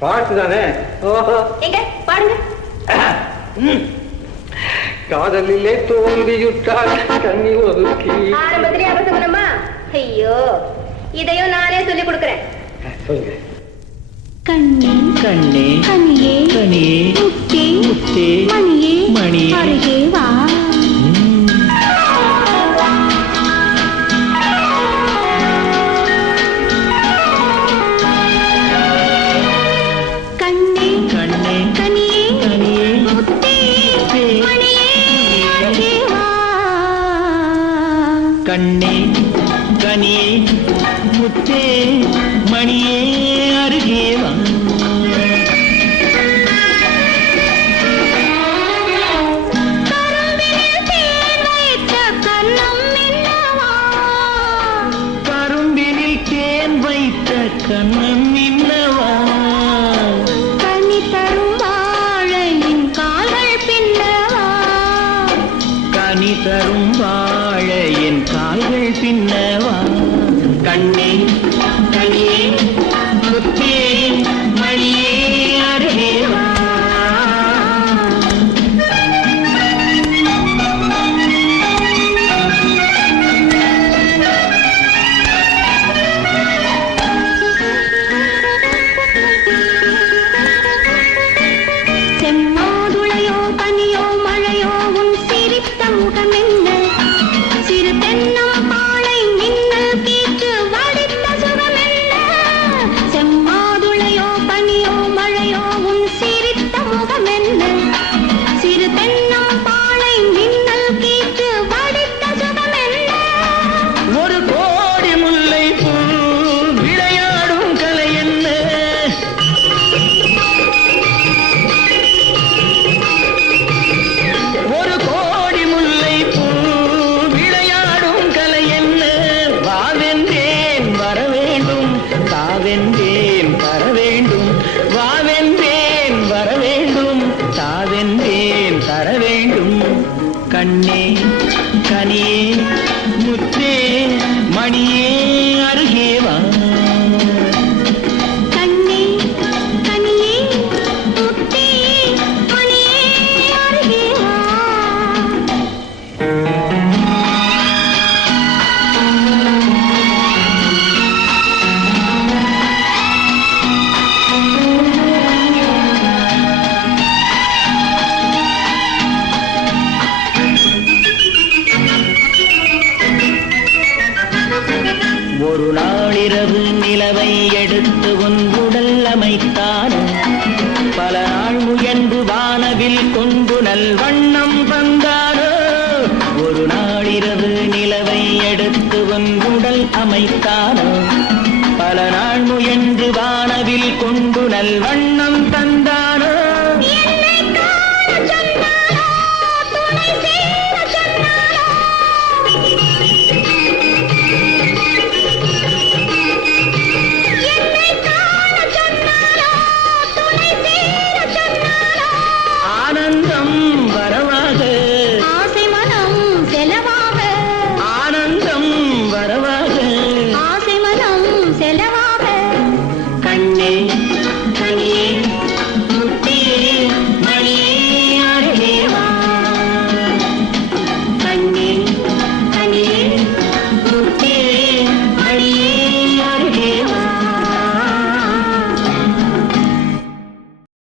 பாட்டு தானே? எங்க பாடுங்க. காதலிலே தோல்வியுற்றால் கண்ணி ஒதுக்கி. ஆரம்பத்திலே அவசரமா? ஐயோ, இதையும் நானே சொல்லி கொடுக்கிறேன். சொல்லுங்க. கண்ணே கண்ணே கனியே கனியே முத்தே முத்தே மணியே மணியே அருகே வா. கண்ணே கண்ணே கனியே கனியே முத்தே மணியே அருகே வா. கண்ணே கனியே முத்தே மணியே அருகே வா. கரும்பினில் தேன் வைத்த கண்ணம் நின்னவா. கனி தரும் வாழையின் கால்கள் பின்னவா. கனி தரும் வாழையின் கால்கள் பின்னவா. கண்ணே கனியே முத்தே மணியே அருகே வா. செம்மாதுளையோ பனியோ மழையோ உன் சிரித்த முகமென்ன. சிறு தென்னம் பாளை மின்னல் கீற்று வடித்த சுகமென்ன. செம்மாதுளையோ பனியோ மழையோ உன் சிரித்த முகமென்ன. சிறு தென்னம் பாளை மின்னல் கீற்று வடித்த சுகமென்ன. ஒரு கோடி முல்லை பூ விளையாடும் கலை என்ன. ஒரு கோடி முல்லை பூ விளையாடும் கலை என்ன. வாவென்றேன் வர வேண்டும் தாவென்றேன் தர வேண்டும். வாவென்றேன் வர வேண்டும் தாவென்றேன் தர வேண்டும். கண்ணே கனியே முத்தே மணியே அருகே வா. கண்ணே கனியே முத்தே மணியே அருகே வா. ஒரு நாளிரவு நிலவை எடுத்து உன் உடல் அமைத்தானோ. பல நாள் முயன்று வானவில் கொண்டு நல்வண்ணம் தந்தானோ. ஒரு நாளிரவு நிலவை எடுத்து உன் உடல் அமைத்தானோ. பல நாள் முயன்று வானவில் கொண்டு நல்வண்ணம் தந்தானோ.